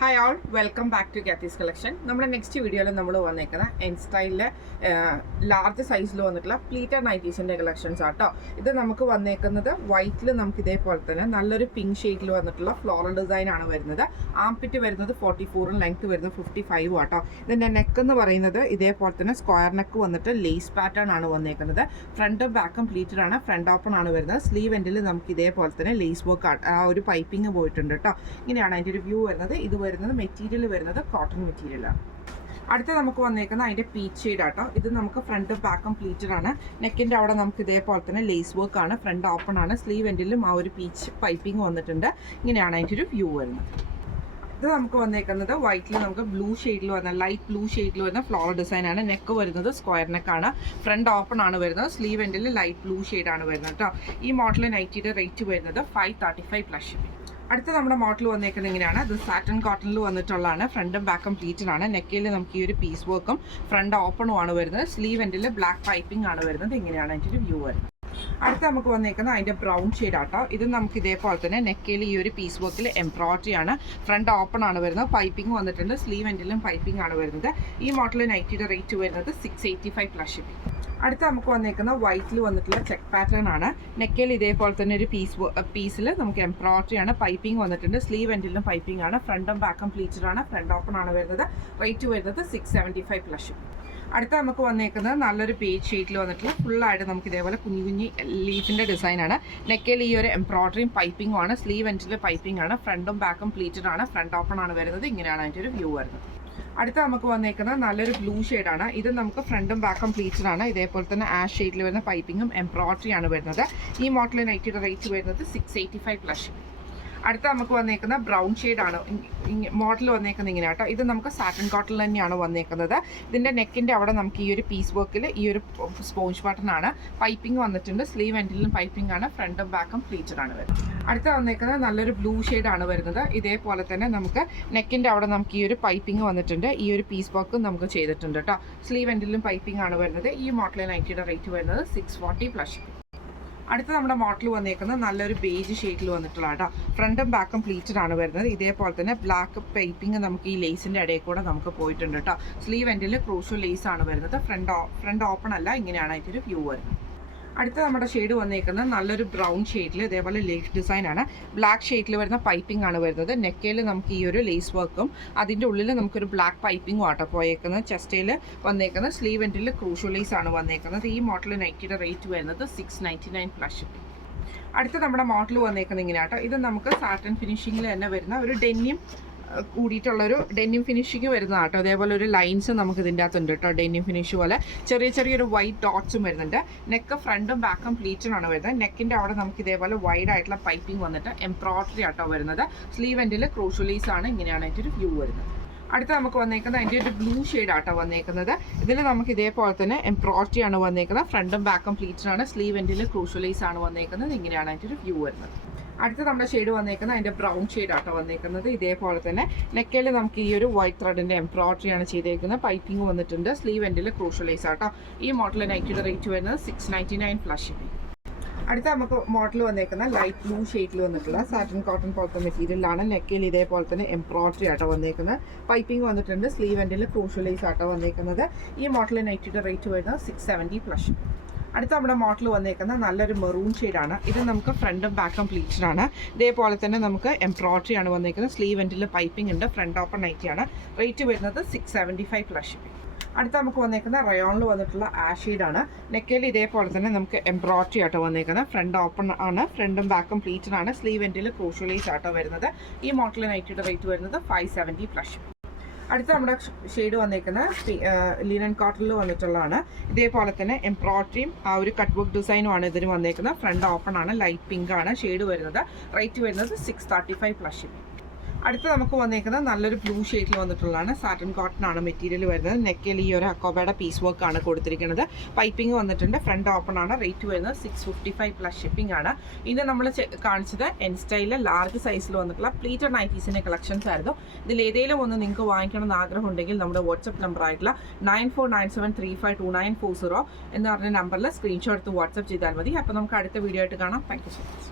Hi all, welcome back to Kathy's collection. നമ്മുടെ next വീഡിയോയിൽ നമ്മൾ വന്നേക്കുന്ന എൻ സ്റ്റൈലിലെ ലാർജ് സൈസിൽ വന്നിട്ടുള്ള പ്ലീറ്റഡ് നൈറ്റീസിൻ്റെ കളക്ഷൻസ് ആട്ടോ. ഇത് നമുക്ക് വന്നേക്കുന്നത് വൈറ്റിൽ നമുക്ക് ഇതേപോലെ തന്നെ നല്ലൊരു പിങ്ക് ഷെയ്ഡിൽ വന്നിട്ടുള്ള ഫ്ലോറൽ ഡിസൈൻ ആണ് വരുന്നത്. ആംപിറ്റ് വരുന്നത് 44, ലെങ്ത് വരുന്നത് 55 ആട്ടോ. ഇതിൻ്റെ നെക്ക് എന്ന് പറയുന്നത് ഇതേപോലെ തന്നെ സ്ക്വയർ നെക്ക് വന്നിട്ട് ലേസ് പാറ്റേൺ ആണ് വന്നേക്കുന്നത്. ഫ്രണ്ടും ബാക്കും പ്ലീറ്റഡ് ആണ്, ഫ്രണ്ട് ഓപ്പൺ ആണ് വരുന്നത്. സ്ലീവ് എൻഡിൽ നമുക്ക് ഇതേപോലെ തന്നെ ലേസ് വർക്ക് ആ ഒരു പൈപ്പിംഗ് പോയിട്ടുണ്ട് കേട്ടോ. ഇങ്ങനെയാണ് അതിൻ്റെ ഒരു വ്യൂ വരുന്നത്. ഇത് വരുന്നത് മെറ്റീരിയൽ വരുന്നത് കോട്ടൺ മെറ്റീരിയലാണ്. അടുത്ത നമുക്ക് വന്നേക്കുന്നത് അതിൻ്റെ പീച്ച് ഷെയ്ഡ് ആട്ടോ. ഇത് നമുക്ക് ഫ്രണ്ടും ബാക്കും പ്ലീറ്റഡ് ആണ്. നെക്കിൻ്റെ അവിടെ നമുക്ക് ഇതേപോലെ തന്നെ ലേസ് വർക്ക് ആണ്, ഫ്രണ്ട് ഓപ്പൺ ആണ്. സ്ലീവ് എൻഡിലും ആ ഒരു പീച്ച് പൈപ്പിംഗ് വന്നിട്ടുണ്ട്. ഇങ്ങനെയാണ് അതിൻ്റെ ഒരു വ്യൂ വരുന്നത്. ഇത് നമുക്ക് വന്നേക്കുന്നത് വൈറ്റിൽ നമുക്ക് ബ്ലൂ ഷെയ്ഡിൽ വന്ന ലൈറ്റ് ബ്ലൂ ഷെയ്ഡിൽ വരുന്ന ഫ്ലോറൽ ഡിസൈൻ ആണ്. നെക്ക് വരുന്നത് സ്ക്വയർ നെക്കാണ്, ഫ്രണ്ട് ഓപ്പൺ ആണ് വരുന്നത്. സ്ലീവ് എൻഡിൽ ലൈറ്റ് ബ്ലൂ ഷെയ്ഡാണ് വരുന്നത് കേട്ടോ. ഈ മോഡൽ നൈറ്റിയുടെ റേറ്റ് വരുന്നത് 535 പ്ലസ് ഷിപ്പിംഗ്. അടുത്ത നമ്മുടെ മോഡൽ വന്നേക്കുന്നത് ഇങ്ങനെയാണ്. ഇത് സാറ്റൻ കോട്ടണിൽ വന്നിട്ടുള്ളതാണ്. ഫ്രണ്ടും ബാക്കും പ്ലീറ്റഡ് ആണ്. നെക്കിൽ നമുക്ക് ഈ ഒരു പീസ് വർക്കും ഫ്രണ്ട് ഓപ്പണും ആണ് വരുന്നത്. സ്ലീവ് എൻഡിൽ ബ്ലാക്ക് പൈപ്പിംഗ് ആണ് വരുന്നത്. ഇങ്ങനെയാണ് അതിൻ്റെ ഒരു വ്യൂ വരുന്നത്. അടുത്ത നമുക്ക് വന്നേക്കുന്നത് അതിൻ്റെ ബ്രൗൺ ഷെയ്ഡ് ആട്ടോ. ഇത് നമുക്ക് ഇതേപോലെ തന്നെ നെക്കിൽ ഈ ഒരു പീസ് വർക്കിൽ എംബ്രോയിഡറി ആണ്, ഫ്രണ്ട് ഓപ്പൺ ആണ് വരുന്നത്. പൈപ്പിംഗ് വന്നിട്ടുണ്ട്. സ്ലീവ് എൻഡിലും പൈപ്പിംഗ് ആണ് വരുന്നത്. ഈ മോഡൽ നൈറ്റിയുടെ റേറ്റ് വരുന്നത് 685 പ്ലസ് ഷിപ്പിംഗ്. അടുത്ത നമുക്ക് വന്നേക്കുന്ന വൈറ്റിൽ വന്നിട്ടുള്ള ചെക്ക് പാറ്റേൺ ആണ്. നെക്കിൽ ഇതേപോലെ തന്നെ ഒരു പീസിൽ നമുക്ക് എംബ്രോയിഡറി ആണ്, പൈപ്പിംഗ് വന്നിട്ടുണ്ട്. സ്ലീവ് എൻഡിലും പൈപ്പിംഗ് ആണ്, ഫ്രണ്ടും ബാക്കും പ്ലീറ്റഡ് ആണ്, ഫ്രണ്ട് ഓപ്പൺ ആണ് വരുന്നത്. റേറ്റ് വരുന്നത് 675 പ്ലസ് ഷിപ്പിംഗ്. അടുത്ത നമുക്ക് വന്നേക്കുന്നത് നല്ലൊരു പേജ് ഷീറ്റിൽ വന്നിട്ടുള്ള ഫുള്ളായിട്ട് നമുക്ക് ഇതേപോലെ കുഞ്ഞു കുഞ്ഞി ലീഫിൻ്റെ ഡിസൈനാണ്. നെക്കിൽ ഈ ഒരു എംബ്രോയിഡറിയും പൈപ്പിംഗും ആണ്. സ്ലീവ് എൻഡിൽ പൈപ്പിംഗ് ആണ്, ഫ്രണ്ടും ബാക്കും പ്ലീറ്റഡ് ആണ്, ഫ്രണ്ട് ഓപ്പൺ ആണ് വരുന്നത്. ഇങ്ങനെയാണ് അതിൻ്റെ ഒരു വ്യൂ വരുന്നത്. അടുത്ത നമുക്ക് വന്നേക്കുന്നത് നല്ലൊരു ബ്ലൂ ഷെയ്ഡാണ്. ഇത് നമുക്ക് ഫ്രണ്ടും ബാക്കും പ്ലീറ്റഡ് ആണ്. ഇതേപോലെ തന്നെ ആഷ് ഷെയ്ഡിൽ വരുന്ന പൈപ്പിങ്ങും എംബ്രോയിഡറി ആണ് വരുന്നത്. ഈ മോഡൽ നൈറ്റിയുടെ റേറ്റ് വരുന്നത് 685 പ്ലസ്. അടുത്ത നമുക്ക് വന്നേക്കുന്ന ബ്രൗൺ ഷെയ്ഡാണ്. മോഡൽ വന്നേക്കുന്നത് ഇങ്ങനെ കേട്ടോ. ഇത് നമുക്ക് സാറ്റൻ കോട്ടൺ തന്നെയാണ് വന്നേക്കുന്നത്. ഇതിൻ്റെ നെക്കിൻ്റെ അവിടെ നമുക്ക് ഈ ഒരു പീസ് വർക്കിൽ ഈ ഒരു സ്പോഞ്ച് ബട്ടൺ ആണ്, പൈപ്പിംഗ് വന്നിട്ടുണ്ട്. സ്ലീവ് എൻഡിലും പൈപ്പിംഗ് ആണ്, ഫ്രണ്ടും ബാക്കും പ്ലീറ്റഡ് ആണ് വരുന്നത്. അടുത്ത വന്നേക്കുന്നത് നല്ലൊരു ബ്ലൂ ഷെയ്ഡാണ് വരുന്നത്. ഇതേപോലെ തന്നെ നമുക്ക് നെക്കിൻ്റെ അവിടെ നമുക്ക് ഈ ഒരു പൈപ്പിംഗ് വന്നിട്ടുണ്ട്. ഈ ഒരു പീസ് വർക്കും നമുക്ക് ചെയ്തിട്ടുണ്ട് കേട്ടോ. സ്ലീവ് എൻഡിലും പൈപ്പിംഗ് ആണ് വരുന്നത്. ഈ മോഡൽ നൈറ്റിയുടെ റേറ്റ് വരുന്നത് 640 പ്ലസ്. അടുത്ത നമ്മുടെ മോഡൽ വന്നേക്കുന്നത് നല്ലൊരു ബേജ് ഷെയ്ഡിൽ വന്നിട്ടുള്ള കേട്ടോ. ഫ്രണ്ടും ബാക്കും പ്ലീറ്റഡ് ആണ് വരുന്നത്. ഇതേപോലെ തന്നെ ബ്ലാക്ക് പൈപ്പിംഗ് നമുക്ക് ഈ ലേസിൻ്റെ ഇടയിൽ കൂടെ നമുക്ക് പോയിട്ടുണ്ട് കേട്ടോ. സ്ലീവ് എൻഡിൽ ക്രൂഷ്യൽ ലേസ് ആണ് വരുന്നത്. ഫ്രണ്ട് ഓപ്പൺ അല്ല. ഇങ്ങനെയാണ് അതിൻ്റെ വ്യൂ വരുന്നത്. അടുത്ത നമ്മുടെ ഷെയ്ഡ് വന്നേക്കുന്നത് നല്ലൊരു ബ്രൗൺ ഷെയ്ഡിൽ ഇതേപോലെ ലേസ് ഡിസൈൻ ആണ്. ബ്ലാക്ക് ഷെയ്ഡിൽ വരുന്ന പൈപ്പിംഗ് ആണ് വരുന്നത്. നെക്കയിൽ നമുക്ക് ഈ ഒരു ലേസ് വർക്കും അതിൻ്റെ ഉള്ളിൽ നമുക്കൊരു ബ്ലാക്ക് പൈപ്പിംഗും ആട്ടോ പോയേക്കുന്നത്. ചെസ്റ്റയിൽ വന്നേക്കുന്നത്. സ്ലീവ് എൻഡിൽ ക്രൂഷ്യൽ ലേസ് ആണ് വന്നേക്കുന്നത്. ഈ മോഡൽ നൈറ്റിയുടെ റേറ്റ് വരുന്നത് 699 പ്ലസ്. അടുത്ത നമ്മുടെ മോഡൽ വന്നേക്കുന്നത് ഇങ്ങനെ ആട്ടോ. ഇത് നമുക്ക് സാറ്റൻ ഫിനിഷിങ്ങിൽ തന്നെ വരുന്ന ഒരു ഡെന്നിം കൂടിയിട്ടുള്ളൊരു ഡെന്നിം ഫിനിഷിങ് വരുന്നതാണ് കേട്ടോ. അതേപോലെ ഒരു ലൈൻസ് നമുക്ക് ഇതിൻ്റെ അകത്തുണ്ട് കേട്ടോ. ഡെന്നിം ഫിനിഷ് പോലെ ചെറിയൊരു വൈറ്റ് ഡോട്ട്സും വരുന്നുണ്ട്. നെക്ക് ഫ്രണ്ടും ബാക്കും പ്ലീറ്റഡ് ആണ് വരുന്നത്. നെക്കിൻ്റെ അവിടെ നമുക്ക് ഇതേപോലെ വൈഡ് ആയിട്ടുള്ള പൈപ്പിംഗ് വന്നിട്ട് എംബ്രോയിഡറി ആട്ടോ വരുന്നത്. സ്ലീവ് എൻഡിൽ ക്രൂഷ്യൽ ലേസ് ആണ്. ഇങ്ങനെയാണ് അതിൻ്റെ ഒരു വ്യൂ വരുന്നത്. അടുത്ത നമുക്ക് വന്നേക്കുന്നത് അതിൻ്റെ ഒരു ബ്ലൂ ഷെയ്ഡ് ആട്ടോ വന്നേക്കുന്നത്. ഇതിൽ നമുക്ക് ഇതേപോലെ തന്നെ എംബ്രോയിഡറി ആണ് വന്നേക്കുന്നത്. ഫ്രണ്ടും ബാക്കും പ്ലീറ്റഡ് ആണ്. സ്ലീവ് എൻഡിൽ ക്രൂഷ്യൽ ലേസ് ആണ് വന്നേക്കുന്നത്. ഇങ്ങനെയാണ് അതിൻ്റെ ഒരു വ്യൂ വരുന്നത്. അടുത്ത നമ്മുടെ ഷെയ്ഡ് വന്നേക്കുന്നത് അതിൻ്റെ ബ്രൗൺ ഷെയ്ഡ് ആട്ടോ വന്നേക്കുന്നത്. ഇതേപോലെ തന്നെ നെക്കിൽ നമുക്ക് ഈ ഒരു വൈറ്റ് ത്രെഡിൻ്റെ എംബ്രോയിഡറി ആണ് ചെയ്തേക്കുന്നത്. പൈപ്പിംഗ് വന്നിട്ടുണ്ട്. സ്ലീവ് എൻഡിൽ ക്രൂഷ്യൽ ലേസ് ആട്ടോ. ഈ മോഡൽ നൈറ്റിയുടെ റേറ്റ് വരുന്നത് 699 പ്ലസ് ഷിപ്പിംഗ്. അടുത്ത നമുക്ക് മോഡൽ വന്നേക്കുന്ന ലൈറ്റ് ബ്ലൂ ഷെയ്ഡിൽ വന്നിട്ടുള്ള സാറ്റൻ കോട്ടൺ പോലത്തെ മെറ്റീരിയലാണ്. നെക്കിൽ ഇതേപോലെ തന്നെ എംബ്രോയിഡറി ആട്ടോ വന്നേക്കുന്നത്. പൈപ്പിംഗ് വന്നിട്ടുണ്ട്. സ്ലീവ് എൻഡിൽ ക്രൂഷ്യൽ ലേസ് ആട്ടോ വന്നേക്കുന്നത്. ഈ മോഡൽ നൈറ്റിയുടെ റേറ്റ് വരുന്നത് 670 പ്ലസ്. അടുത്ത നമ്മുടെ മോഡൽ വന്നേക്കുന്ന നല്ലൊരു മെറൂൺ ഷെയ്ഡാണ്. ഇത് നമുക്ക് ഫ്രണ്ടും ബാക്കും പ്ലീറ്റഡ് ആണ്. ഇതേപോലെ തന്നെ നമുക്ക് എംബ്രോയിഡറി ആണ് വന്നേക്കുന്നത്. സ്ലീവ് എൻഡിൽ പൈപ്പിംഗ് ഉണ്ട്. Front open നൈറ്റിയാണ്. റേറ്റ് വരുന്നത് 675 പ്ലസ്. അടുത്ത നമുക്ക് വന്നേക്കുന്ന റയോണിൽ വന്നിട്ടുള്ള ആഷ് ഷെയ്ഡാണ്. നെക്കിൽ ഇതേപോലെ തന്നെ നമുക്ക് എംബ്രോയിഡറി ആട്ടോ വന്നേക്കുന്നത്. ഫ്രണ്ട് ഓപ്പൺ ആണ്, ഫ്രണ്ടും ബാക്കും പ്ലീറ്റഡ് ആണ്. സ്ലീവ് എൻഡിൽ ക്രൂഷ്യൽ ലേസ് ആട്ടോ വരുന്നത്. ഈ മോഡൽ നൈറ്റിയുടെ റേറ്റ് വരുന്നത് 570 പ്ലസ്. അടുത്ത നമ്മുടെ ഷെയ്ഡ് വന്നേക്കുന്നത് ലിനൻ കോട്ടണിൽ വന്നിട്ടുള്ളതാണ്. ഇതേപോലെ തന്നെ എംബ്രോയിഡറിയും ആ ഒരു കട്ട് വർക്ക് ഡിസൈനും ആണ് ഇതിന് വന്നേക്കുന്നത്. ഫ്രണ്ട് ഓപ്പൺ ആണ്, ലൈറ്റ് പിങ്ക് ആണ് ഷെയ്ഡ് വരുന്നത്. റേറ്റ് വരുന്നത് 635 പ്ലസ്. അടുത്ത നമുക്ക് വന്നേക്കുന്നത് നല്ലൊരു ബ്ലൂ ഷെയ്ഡിൽ വന്നിട്ടുള്ളതാണ്. സാറ്റൻ കോട്ടൺ ആണ് മെറ്റീരിയൽ വരുന്നത്. നെക്കിൽ ഈ ഒരു അക്കോബയുടെ പീസ് വർക്ക് ആണ് കൊടുത്തിരിക്കുന്നത്. പൈപ്പിംഗ് വന്നിട്ടുണ്ട്. ഫ്രണ്ട് ഓപ്പൺ ആണ്. റേറ്റ് വരുന്നത് 655 പ്ലസ് ഷിപ്പിംഗ് ആണ്. ഇത് നമ്മൾ കാണിച്ചത് എൻ സ്റ്റൈലിലെ ലാർജ് സൈസിൽ വന്നിട്ടുള്ള പ്ലീറ്റഡ് നൈറ്റീസിൻ്റെ കളക്ഷൻസ് ആയിരുന്നു. ഇതിൽ ഏതെങ്കിലും ഒന്ന് നിങ്ങൾക്ക് വാങ്ങിക്കണമെന്ന് ആഗ്രഹം ഉണ്ടെങ്കിൽ നമ്മുടെ വാട്സപ്പ് നമ്പർ ആയിട്ടുള്ള 9497352940 എന്ന് പറഞ്ഞ നമ്പറിൽ സ്ക്രീൻഷോട്ട് എടുത്ത് വാട്സപ്പ് ചെയ്താൽ മതി. അപ്പോൾ നമുക്ക് അടുത്ത വീഡിയോ ആയിട്ട് കാണാം. Thank you so much.